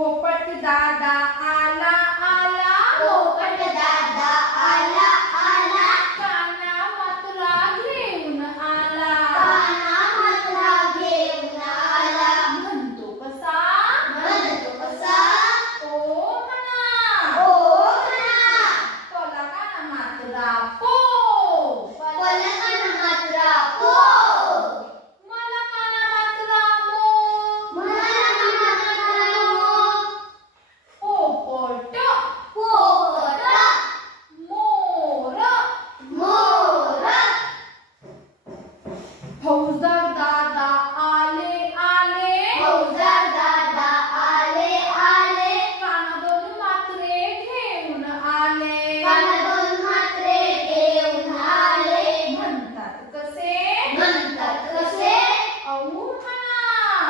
पोपट दादा आला आला, पोपट दादा आला आला, काना मात्रा घेऊन आला, काना मात्रा घेऊन आला. म्हणतो कसा, म्हणतो कसा, ओ म्हणा, ओ म्हणा. कोला काना मात्रा पो, पलकन मात्रा पो, मला काना मात्रा मो, मला मात्रा मो. पोपट पोपट मोर, मोर, फौजदार दादा आले आले, फौजदार दादा आले आले, काना दोन मात्रे घेऊन आले, काना दोन मात्रे घेऊन आले. म्हणतात कसे, म्हणतात कसे, औ म्हणा,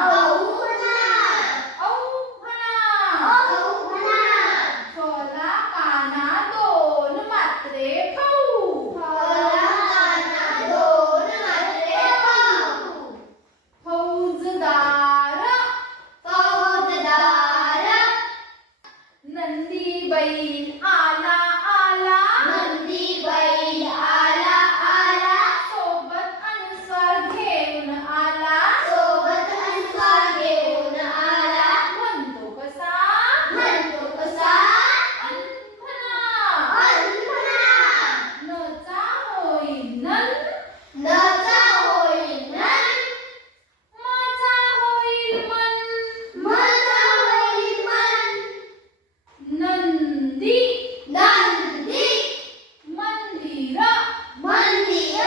औ म्हणा, औ म्हणा. औ म्हणा. फला काना दोन मात्रे खाऊ, फला काना दोन मात्रे खाऊ. फौजदार फौजदार नंदी बैल आला आला, नंदी बैल आला आला, सोबत अनुस्वार घेऊन आला, सोबत अनुस्वार घेऊन आला. म्हणतो कसा, म्हणतो कसा, म्हणा. म्हणा. नचा होईल नन, नचा होईल नन, माझा होईल मन, मजा होईल मन. नंदी नंदी मंदिर, मंदिर,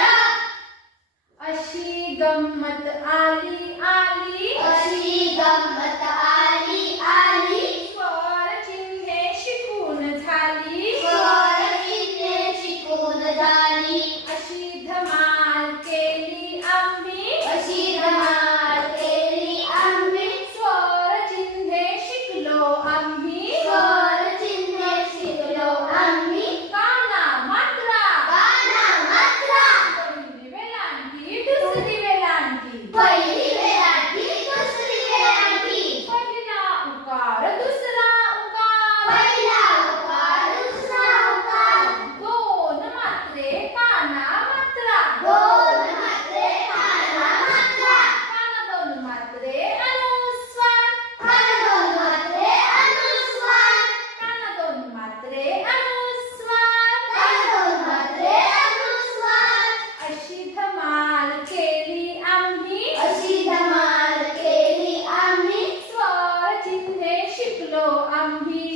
अशी गंमत आली आली, अशी गंमत आली आली, स्वर चिन्हे शिकून झाली, स्वर चिन्हे शिकून झाली. अशी धमाल केली आम्ही, अशी धमाल केली आम्ही, स्वर चिन्हे शिकलो आम्ही, स्वर चिन्हे शिकलो आम्ही. काना मात्रा, काना मात्रा, पहिली वेलांटी दुसरी वेलांटी, पहिली वेलांटी दुसरी वेलांटी, पहिला उकार दुसरा उकार, पहिला उकार दुसरा उकार, दोन मात्रे काना मात्रा, दोन मात्रे काना मात्रा, काना दोन मात्रे अनुस्वार, काना दोन मात्रे अनुस्वार, काना दोन मात्रे अनुस्वार. काना दोन मात्रे अनुस्वार. अशी धमाल केली आम्ही, अशी धमाल केली आम्ही, स्वर चिन्हे शिकलो आम्ही,